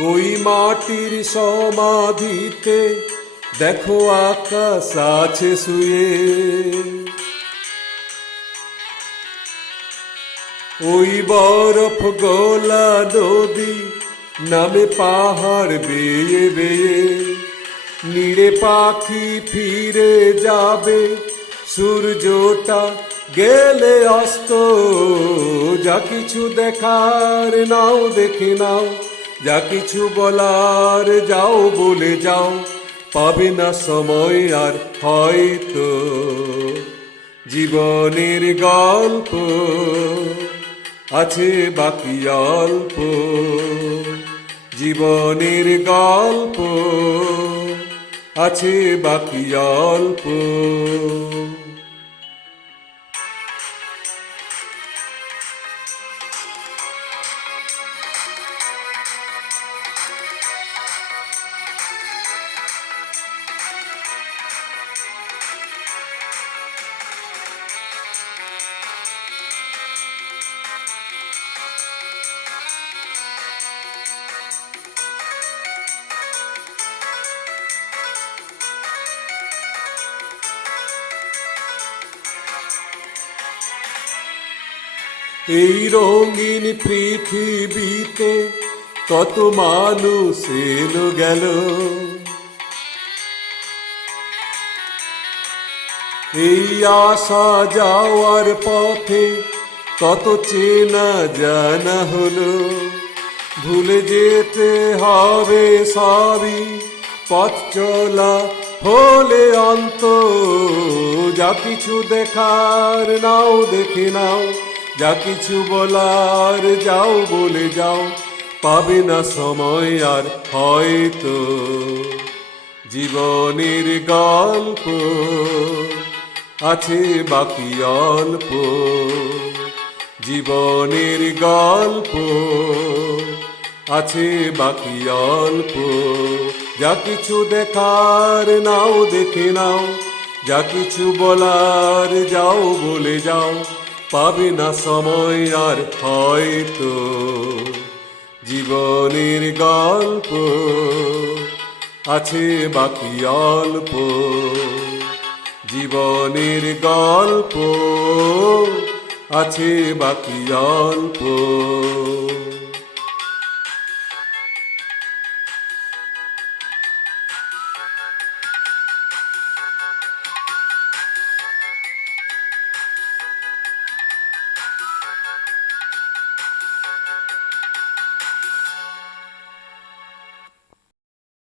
ওই মাটির সমাধিতে দেখো আকাশ আছে শুয়ে, ওই বরফ গোলা নদী নামে পাহাড় বেয়ে বেয়ে, নিড়ে পাখি ফিরে যাবে সূর্যটা গেলে অস্ত। যা কিছু দেখার নাও দেখে নাও, যা কিছু বলার যাও বলে যাও, পাবে না সময় আর হয়তো। জীবনের গল্প আছে বাকি অল্প, জীবনের গল্প আছে বাকি অল্প। এই রঙিন পৃথিবীতে কত মানুষ এলো গেল, এই আসা যাওয়ার পথে কত চেনা জানা হলো। ভুলে যেতে হবে সবই পথ চলা হলে অন্ত। যা কিছু দেখার নাও দেখে নাও, যা কিছু বলার যাও বলে যাও, পাবে না সময় আর হয়তো। জীবনের গল্প আছে বাকি অল্প, জীবনের গল্প আছে বাকি অল্প। যা কিছু দেখার নাও দেখে নাও, যা কিছু বলার যাও বলে যাও, পাবে না সময় আর হয়তো। জীবনের গল্প আছে বাকি অল্প, জীবনের গল্প আছে বাকি অল্প।